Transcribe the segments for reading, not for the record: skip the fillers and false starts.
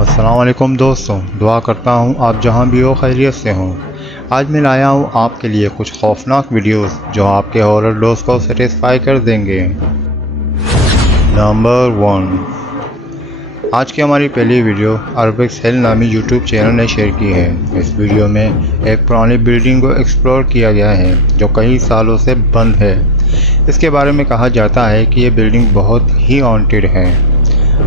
अस्सलाम वालेकुम दोस्तों, दुआ करता हूँ आप जहाँ भी हो खैरियत से हों। आज मैं लाया हूँ आपके लिए कुछ खौफनाक वीडियोस जो आपके हॉरर डोज को सेटिस्फाई कर देंगे। नंबर 1। आज की हमारी पहली वीडियो अरबिक्स हिल नामी यूट्यूब चैनल ने शेयर की है। इस वीडियो में एक पुरानी बिल्डिंग को एक्सप्लोर किया गया है जो कई सालों से बंद है। इसके बारे में कहा जाता है कि ये बिल्डिंग बहुत ही हॉन्टेड है।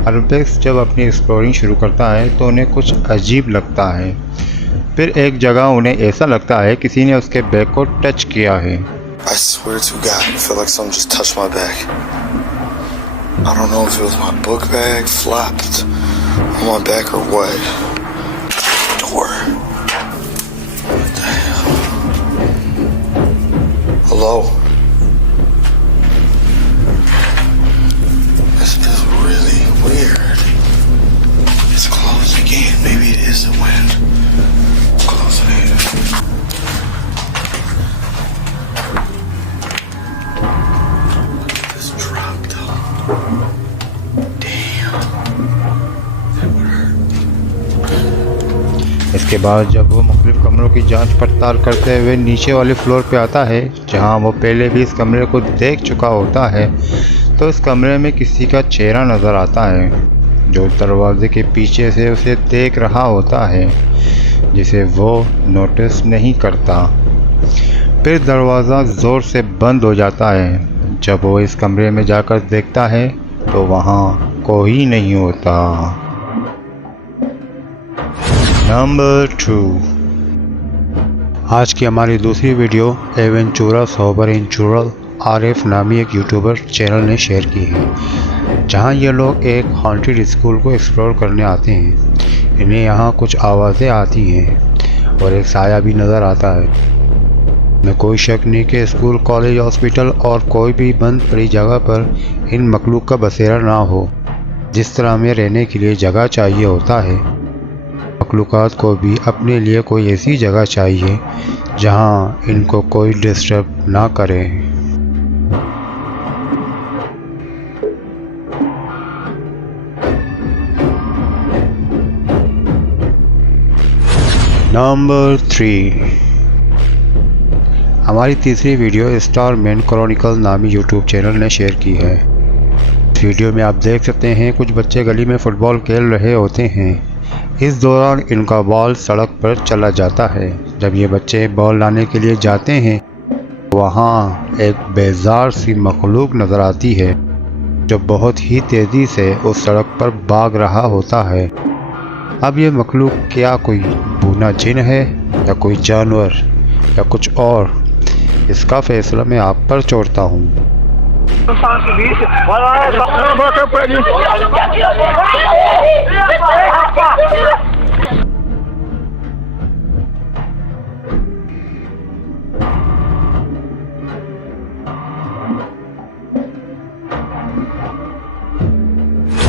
अरबिक्स जब अपनी एक्सप्लोरिंग शुरू करता है तो उन्हें कुछ अजीब लगता है। फिर एक जगह उन्हें ऐसा लगता है किसी ने उसके बैग को टच किया है। I swear to God, I feel like someone just touched my bag. I don't know if it was my book bag flapped on my back or what. Door. What the hell? Hello? This is really weird. It's closed again. Maybe it is the wind. Close it again. This dropped up. Damn. That would hurt. इसके बाद जब वो मुख्तलिफ कमरों की जांच पड़ताल करते हुए नीचे वाले फ्लोर पे आता है जहां वो पहले भी इस कमरे को देख चुका होता है, तो इस कमरे में किसी का चेहरा नज़र आता है जो दरवाजे के पीछे से उसे देख रहा होता है, जिसे वो नोटिस नहीं करता। फिर दरवाज़ा ज़ोर से बंद हो जाता है। जब वो इस कमरे में जाकर देखता है तो वहाँ कोई नहीं होता। नंबर 2। आज की हमारी दूसरी वीडियो एवेंचुरा सोबर इंचुरल आरिफ नामी एक यूट्यूबर चैनल ने शेयर की है, जहां ये लोग एक हॉन्टेड स्कूल को एक्सप्लोर करने आते हैं। इन्हें यहाँ कुछ आवाज़ें आती हैं और एक साया भी नज़र आता है। में कोई शक नहीं कि स्कूल, कॉलेज, हॉस्पिटल और कोई भी बंद पड़ी जगह पर इन मखलूक का बसेरा ना हो। जिस तरह हमें रहने के लिए जगह चाहिए होता है, मखलूक़ात को भी अपने लिए कोई ऐसी जगह चाहिए जहाँ इनको कोई डिस्टर्ब ना करे। नंबर 3। हमारी तीसरी वीडियो स्टार मैन क्रॉनिकल नामी यूट्यूब चैनल ने शेयर की है। इस वीडियो में आप देख सकते हैं कुछ बच्चे गली में फुटबॉल खेल रहे होते हैं। इस दौरान इनका बॉल सड़क पर चला जाता है। जब ये बच्चे बॉल लाने के लिए जाते हैं, वहाँ एक बेजार सी मखलूक नज़र आती है जो बहुत ही तेज़ी से उस सड़क पर भाग रहा होता है। अब ये मखलूक क्या कोई बूना जिन है या कोई जानवर या कुछ और, इसका फैसला मैं आप पर छोड़ता हूँ।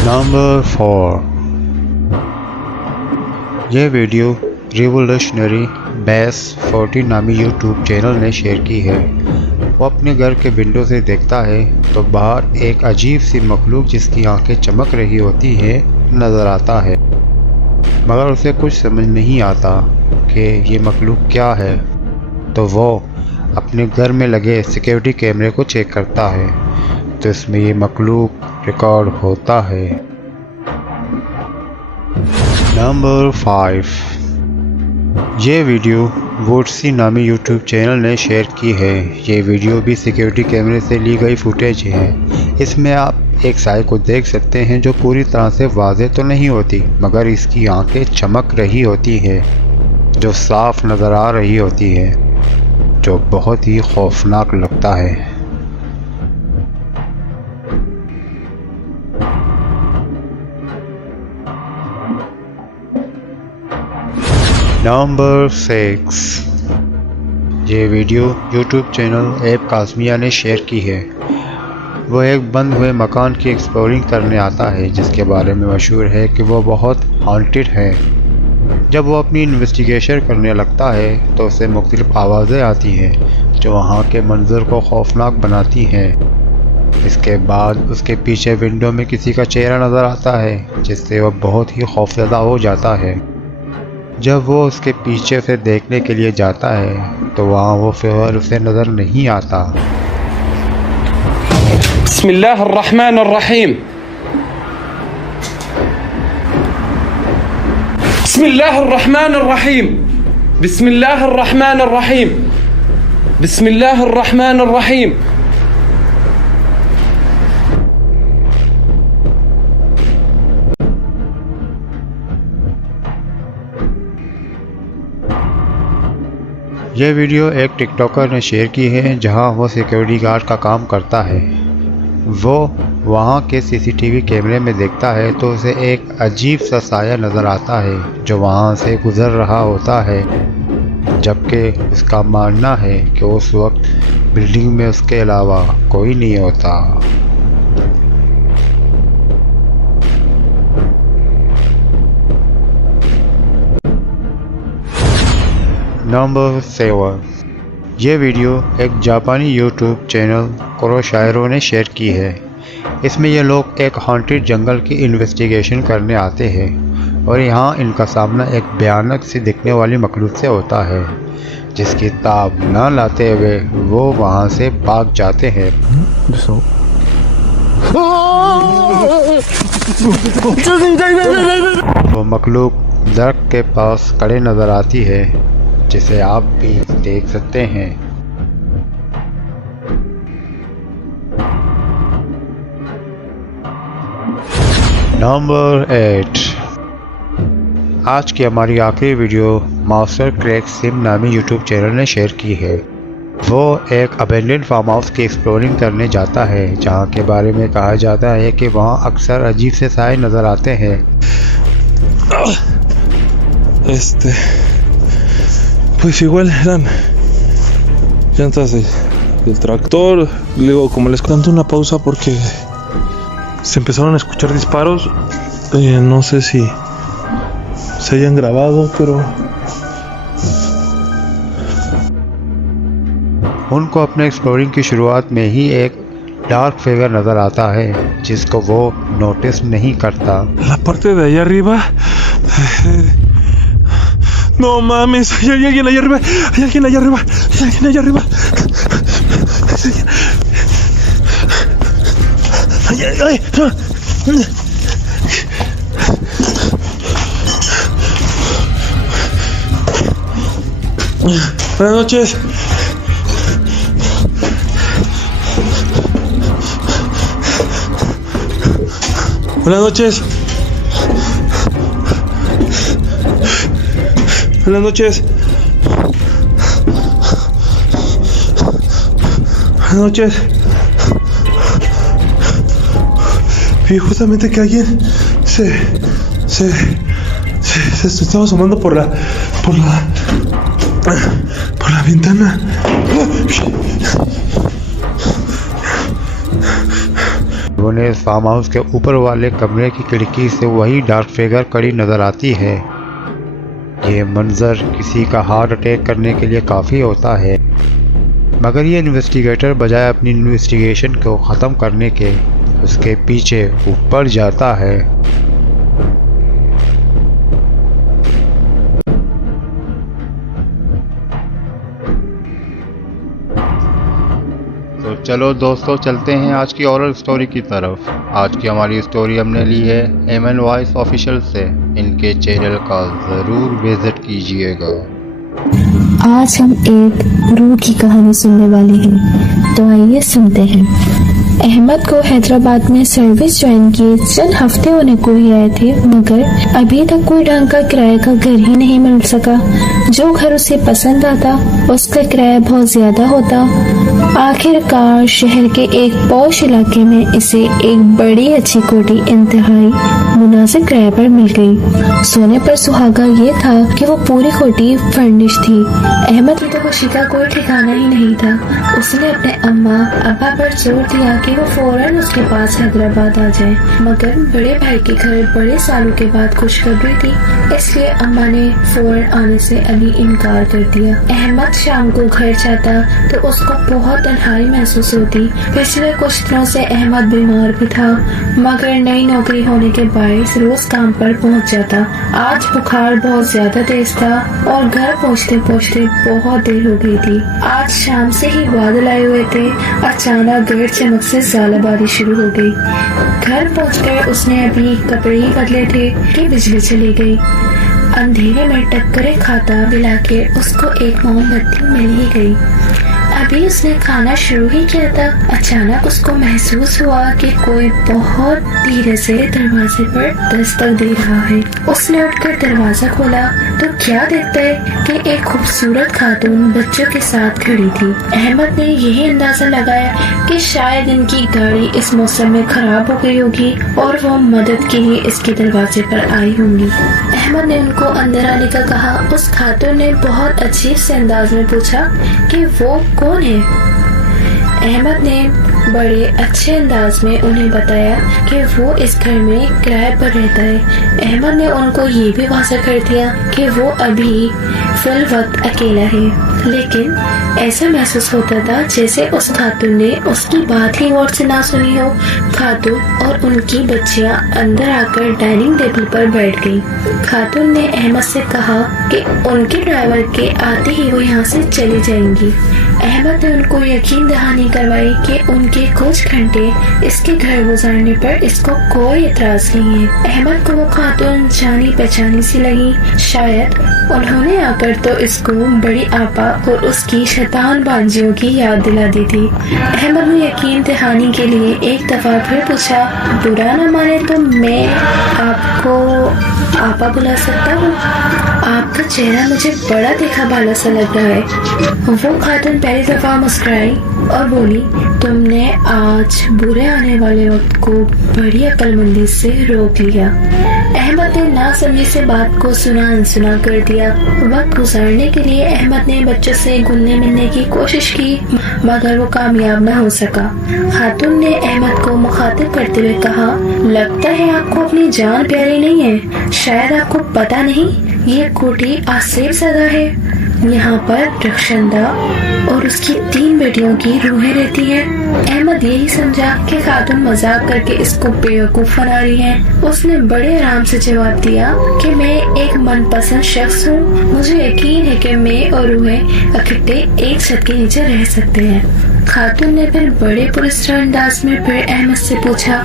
नंबर 4। यह वीडियो रिवोल्यूशनरी बेस 40 नामी यूट्यूब चैनल ने शेयर की है। वो अपने घर के विंडो से देखता है तो बाहर एक अजीब सी मखलूक जिसकी आंखें चमक रही होती है नज़र आता है, मगर उसे कुछ समझ नहीं आता कि ये मखलूक क्या है। तो वो अपने घर में लगे सिक्योरिटी कैमरे को चेक करता है तो इसमें ये मखलूक रिकॉर्ड होता है। नंबर 5। ये वीडियो वुडसी नामी यूट्यूब चैनल ने शेयर की है। ये वीडियो भी सिक्योरिटी कैमरे से ली गई फुटेज है। इसमें आप एक साए को देख सकते हैं जो पूरी तरह से वाज़ेह तो नहीं होती, मगर इसकी आंखें चमक रही होती है जो साफ नज़र आ रही होती है, जो बहुत ही खौफनाक लगता है। नंबर 6। ये वीडियो यूट्यूब चैनल ऐप काज़मिया ने शेयर की है। वो एक बंद हुए मकान की एक्सप्लोरिंग करने आता है जिसके बारे में मशहूर है कि वो बहुत हॉन्टेड है। जब वो अपनी इन्वेस्टिगेशन करने लगता है तो उसे मुख्तलिफ आवाज़ें आती हैं जो वहाँ के मंजर को खौफनाक बनाती हैं। اس کے بعد اس کے پیچھے ونڈو میں کسی کا چہرہ نظر آتا ہے جس سے وہ بہت ہی خوفزدہ ہو جاتا ہے۔ جب وہ اس کے پیچھے سے دیکھنے کے لیے جاتا ہے تو وہاں وہ فیور اسے نظر نہیں آتا۔ بسم اللہ الرحمن الرحیم، بسم اللہ الرحمن الرحیم، بسم اللہ الرحمن الرحیم، بسم اللہ الرحمن الرحیم۔ یہ ویڈیو ایک ٹک ٹاکر نے شیئر کی ہے جہاں وہ سیکیورٹی گارڈ کا کام کرتا ہے۔ وہ وہاں کے سی سی ٹی وی کیمرے میں دیکھتا ہے تو اسے ایک عجیب سا سایہ نظر آتا ہے جو وہاں سے گزر رہا ہوتا ہے، جبکہ اس کا ماننا ہے کہ اس وقت بلڈنگ میں اس کے علاوہ کوئی نہیں ہوتا۔ نمبر 7، یہ ویڈیو ایک جاپانی یوٹیوب چینل کروشائرو نے شیئر کی ہے۔ اس میں یہ لوگ ایک ہانٹڈ جنگل کی انویسٹیگیشن کرنے آتے ہیں اور یہاں ان کا سامنا ایک بھیانک سی دکھنے والی مخلوق سے ہوتا ہے جس کی تاب نہ لاتے ہوئے وہ وہاں سے بھاگ جاتے ہیں۔ وہ مخلوق درخت کے پاس کھڑے نظر آتی ہے جسے آپ بھی دیکھ سکتے ہیں۔ نمبر 8، آج کی ہماری آخری ویڈیو ماسٹر کریک سم نامی یوٹیوب چینل نے شیئر کی ہے۔ وہ ایک ابینڈنڈ فارم ہاؤس کی ایکسپلورنگ کرنے جاتا ہے جہاں کے بارے میں کہا جاتا ہے کہ وہاں اکثر عجیب سے سائے نظر آتے ہیں۔ Pues igual eran llantas del tractor. Luego, como les cuento, una pausa porque se empezaron a escuchar disparos. No sé si se hayan grabado, pero ان کو اپنے ایکسپلورنگ کی شروعات میں ہی ایک ڈارک فگر نظر آتا ہے جس کو وہ نوٹس نہیں کرتا۔ la parte de allá arriba. No mames, hay alguien allá arriba, hay alguien allá arriba, hay alguien allá arriba. Ay, ay, ay. Buenas noches. Buenas noches. Buenas noches. Buenas noches. Vi justamente que alguien se estaba asomando por la ventana. وہ نے اس farm house کے اوپر والے کمرے کی کھڑکی سے وہی ڈارک فگر کڑی نظر آتی ہے۔ یہ منظر کسی کا ہارٹ اٹیک کرنے کے لیے کافی ہوتا ہے، مگر یہ انویسٹیگیٹر بجائے اپنی انویسٹیگیشن کو ختم کرنے کے اس کے پیچھے اوپر جاتا ہے۔ تو چلو دوستو، چلتے ہیں آج کی اورل سٹوری کی طرف۔ آج کی ہماری سٹوری ہم نے لی ہے ایمن وائس آفیشل سے۔ ان کے چینل کا ضرور وزٹ کیجئے گا۔ آج ہم ایک روح کی کہانی سننے والے ہیں، تو آئیے سنتے ہیں۔ احمد کو حیدرآباد میں سروس جوائن کیے چند ہفتے ہونے کو ہی آئے تھے، مگر ابھی تک کوئی ڈھنگ کا کرایہ کا گھر ہی نہیں مل سکا۔ جو گھر اسے پسند آتا اس کا کرایہ بہت زیادہ ہوتا۔ آخر کار شہر کے ایک پوش علاقے میں اسے ایک بڑی اچھی کوٹھی انتہائی مناسب کرایہ پر مل گئی۔ سونے پر سہاگا یہ تھا کہ وہ پوری کوٹھی فرنش تھی۔ احمد کی تو خوشی کا کوئی ٹھکانہ ہی نہیں تھا۔ اس نے اپنے اماں ابا پر زور دیا कि वो फौरन उसके पास हैदराबाद आ जाए, मगर बड़े भाई के घर बड़े सालों के बाद खुशखबरी थी, इसलिए अम्मा ने फौरन आने से अभी इनकार कर दिया। अहमद शाम को घर जाता तो उसको बहुत तन्हाई महसूस होती। पिछले कुछ दिनों से अहमद बीमार भी था, मगर नई नौकरी होने के बायस रोज काम पर पहुंच जाता। आज बुखार बहुत ज्यादा तेज था और घर पहुंचते पहुंचते बहुत देर हो गई थी। आज शाम से ही बादल आए हुए थे। अचानक गैर चमक से ज़ालाबारी शुरू हो गई। घर पहुंचकर उसने अभी कपड़े ही बदले थे कि बिजली चली गई। अंधेरे में टक्करे खाता मिला के उसको एक मोमबत्ती मिल ही गई। अभी उसने खाना शुरू ही किया था, अचानक उसको महसूस हुआ कि कोई बहुत धीरे से दरवाजे पर दस्तक दे रहा है। उसने उठकर दरवाजा खोला तो क्या देखता है कि एक खूबसूरत खातून बच्चों के साथ खड़ी थी। अहमद ने यही अंदाजा लगाया कि शायद इनकी गाड़ी इस मौसम में खराब हो गई होगी और वो मदद के लिए इसके दरवाजे पर आई होंगी। अहमद ने उनको अंदर आने का कहा। उस खातून ने बहुत अजीब से अंदाज में पूछा कि वो कौन है। अहमद ने बड़े अच्छे अंदाज में उन्हें बताया कि वो इस घर में किराए पर रहता है। अहमद ने उनको ये भी वाज़ह कर दिया कि वो अभी फिल वक्त अकेला है, लेकिन ऐसा महसूस होता था जैसे उस खातून ने उसकी बात ही गौर से ना सुनी हो। खातून और उनकी बच्चियां अंदर आकर डाइनिंग टेबल पर बैठ गई। खातून ने अहमद से कहा कि उनके ड्राइवर के आते ही वो यहाँ से चली जाएंगी। अहमद ने उनको यकीन दहानी करवाई कि उनके कुछ घंटे इसके घर गुजारने पर इसको कोई एतराज नहीं है। अहमद को वो खातून जानी पहचानी सी लगी। शायद उन्होंने आकर तो इसको बड़ी आपा और उसकी शैतान बांजियों की याद दिला दी थी। अहमद ने यकीन दहानी के लिए एक दफा फिर पूछा, बुरा न माने तो मैं आपको आपा बुला सकता हूँ? आपका चेहरा मुझे बड़ा देखा भाला सा लग रहा है। वो खातून पहली दफा मुस्कुराई और बोली, तुमने आज बुरे आने वाले वक्त को बड़ी अक्लमंदी से रोक लिया। अहमद ने ना समझी से बात को सुना अनसुना कर दिया। वक्त गुजारने के लिए अहमद ने बच्चों से घुलने मिलने की कोशिश की, मगर वो कामयाब न हो सका। खातून ने अहमद को मुखातिब करते हुए कहा, लगता है आपको अपनी जान प्यारी नहीं है। शायद आपको पता नहीं, ये कोठी आसिफ ज़ादा है। यहाँ पर रक्षंदा और उसकी 3 बेटियों की रूहें रहती हैं। अहमद यही समझा कि खातून मजाक करके इसको बेवकूफ बना रही है। उसने बड़े आराम से जवाब दिया कि मैं एक मनपसंद शख्स हूँ। मुझे यकीन है कि मैं और रूहें इकट्ठे एक छत के नीचे रह सकते हैं। खातून ने फिर बड़े पुरस्कार अंदाज में फिर अहमद से पूछा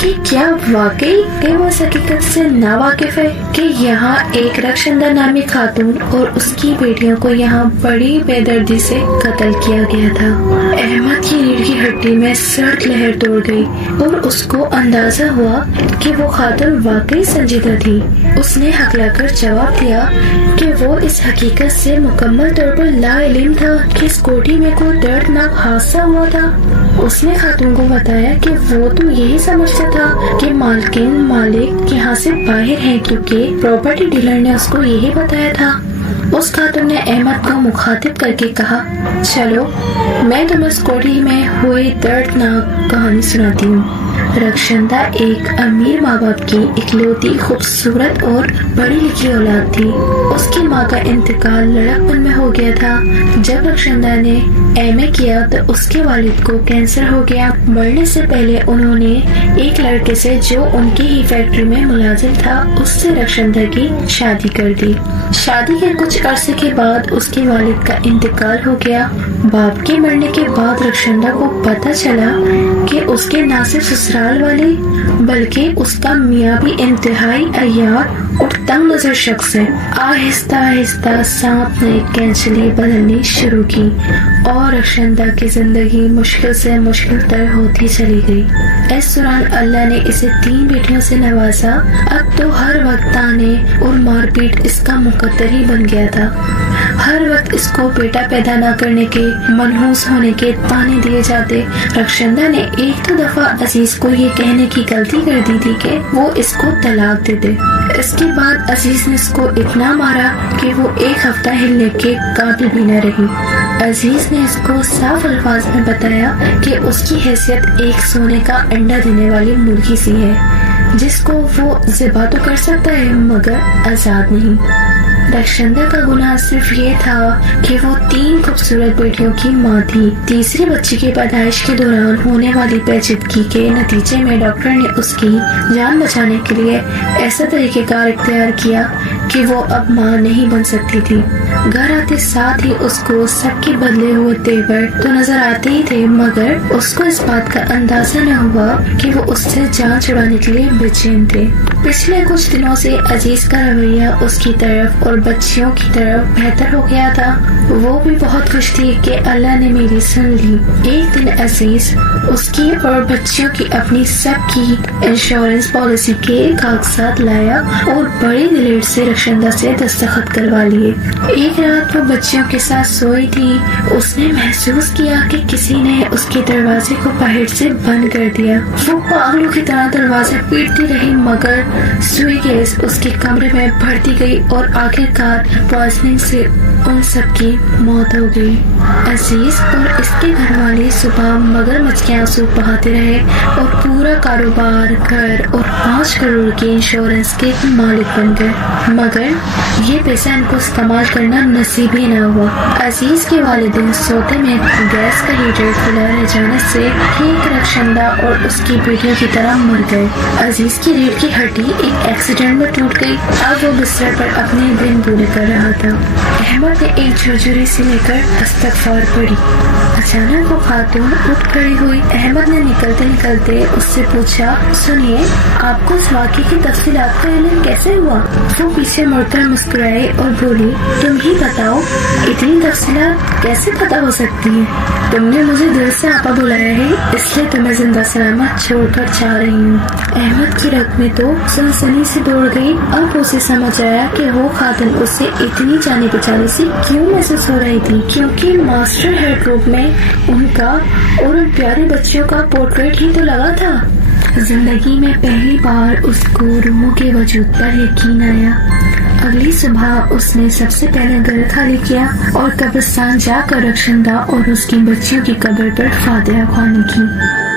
कि क्या वाकई कि वो इस हकीकत से नावाकिफ है कि यहाँ एक रक्षंदा नामी खातून और उसकी बेटियों को यहाँ बड़ी बेदर्दी से कत्ल किया गया था। अहमद की रीढ़ की हड्डी में सर्द लहर दौड़ गई और उसको अंदाजा हुआ कि वो खातून वाकई संजीदा थी। उसने हकलाकर जवाब दिया कि वो इस हकीकत से मुकम्मल तौर पर लाइल्म था कि इस कोठी में कोई दर्दनाक हादसा हुआ था। उसने खातून को बताया कि वो तो यही समझता था कि मालिक यहाँ से बाहर है, क्योंकि प्रॉपर्टी डीलर ने उसको यही बताया था। उस खातून ने अहमद को मुखातिब करके कहा, चलो मैं तुम्हें इस कोठी में हुई दर्दनाक कहानी सुनाती हूँ। रक्षंदा एक अमीर माँ बाप की इकलौती खूबसूरत और पढ़ी लिखी औलाद थी। उसकी माँ का इंतकाल लड़कपन में हो गया था। जब रक्षंदा ने एमए किया तो उसके वालिद को कैंसर हो गया। मरने से पहले उन्होंने एक लड़के से जो उनकी ही फैक्ट्री में मुलाजिम था उससे रक्षंदा की शादी कर दी। शादी के कुछ अरसे के बाद उसके वालिद का इंतकाल हो गया। बाप के मरने के बाद रक्षंदा को पता चला कि उसके ना सिर्फ ससुराल वाले बल्कि उसका मियाँ भी इंतहाई अय्यार और तंग नजर शख्स है। आहिस्ता आहिस्ता सांप ने कैंचली बदलनी शुरू की और रक्षंदा की जिंदगी मुश्किल से मुश्किल तर होती चली गई। इस दौरान अल्लाह ने इसे 3 बेटियों से नवाजा। अब तो हर वक्त ताने और मारपीट इसका मुकद्दर ही बन गया था। हर वक्त इसको बेटा पैदा न करने के, मनहूस होने के ताने दिए जाते। रक्षंदा ने एक दफा अजीज को ये कहने की गलती कर दी थी कि वो इसको तलाक दे दे। اس کے بعد عزیز نے اس کو اتنا مارا کہ وہ ایک ہفتہ ہلنے کے قابل بھی نہ رہی۔ عزیز نے اس کو صاف الفاظ میں بتایا کہ اس کی حیثیت ایک سونے کا انڈا دینے والی مرغی سی ہے جس کو وہ ذبح تو کر سکتا ہے مگر آزاد نہیں۔ رخشندہ کا گناہ صرف یہ تھا کہ وہ 3 خوبصورت بیٹیوں کی ماں تھی۔ تیسری بچی کی پیدائش کے دوران ہونے والی پیچیدگی کے نتیجے میں ڈاکٹر نے اس کی جان بچانے کے لیے ایسا طریقہ کار اختیار کیا کہ وہ اب ماں نہیں بن سکتی تھی۔ گھر آتے ساتھ ہی اس کو سب کے بدلے ہوئے تیور تو نظر آتے ہی تھے مگر اس کو اس بات کا اندازہ نہ ہوا کہ وہ اس سے جان چھڑانے کے لیے بے چین تھے۔ پچھلے کچھ دنوں سے عزیز کا رویہ اس کی طرف اور بچیوں کی طرف بہتر ہو گیا تھا۔ وہ بھی بہت خوش تھی کہ اللہ نے میری سن لی۔ ایک دن عزیز اس کی اور بچیوں کی اپنی سب کی انشورنس پالیسی کے کاغذات لایا اور بڑی دلیر سے رخشندہ سے دستخط کروا لیے۔ ایک رات وہ بچیوں کے ساتھ سوئی تھی، اس نے محسوس کیا کہ کسی نے اس کے دروازے کو باہر سے بند کر دیا۔ وہ پاگلوں کی طرح دروازے پیٹتی رہی مگر سوئی گیس اس کے کمرے میں بڑھتی گئی اور آخرکار پوائزننگ سے ان سب کی موت ہو گئی۔ عزیز اور اس کے گھر والے صبح مگرمچھ کے آنسو بہاتے رہے اور پورا کاروبار، گھر اور 5 کروڑ کی انشورنس کے مالک بن گئے مگر یہ پیسہ ان کو استعمال کرنا نصیب ہی نہ ہوا۔ عزیز کے والدین سوتے میں گیس کا ہیٹر کھلا رہ جانے سے ٹھیک رخشندہ اور اس کی بیٹیوں کی طرح مر گئے۔ عزیز کی ریڑھ کی ہڈی ایک ایکسیڈنٹ میں ٹوٹ گئی۔ اب وہ بستر پر اپنے دن پورے کر رہا تھا۔ احمد نے ایک جھرجھری سے لے کر استغفار پڑھی۔ اچانک وہ خاتون اٹھ کھڑی ہوئی۔ احمد نے نکلتے نکلتے اس سے پوچھا، سنیے، آپ کو اس واقعے کی تفصیلات کا علم کیسے ہوا؟ وہ پیچھے مڑ کر مسکرائی اور بولی، تم ہی بتاؤ، اتنی تفصیلات کیسے پتا ہو سکتی ہیں؟ تم نے مجھے دل سے آپا بلایا ہے اس لیے تمہیں زندہ سلامت چھوڑ کر جا رہی ہوں۔ احمد کی رگ میں تو سنسنی سے دوڑ گئی۔ اب اسے سمجھ آیا کہ وہ خاتون اس سے اتنی جانے پہچانے سے کیوں محسوس ہو رہی تھی، کیونکہ ماسٹر ہیڈ روم میں ان کا اور ان پیاری بچیوں کا پورٹریٹ ہی تو لگا تھا۔ زندگی میں پہلی بار اس کو روحوں کے وجود پر یقین آیا۔ اگلی صبح اس نے سب سے پہلے گھر خالی کیا اور قبرستان جا کر رخشندہ اور اس کی بچیوں کی قبر پر فاتحہ خوانی کی۔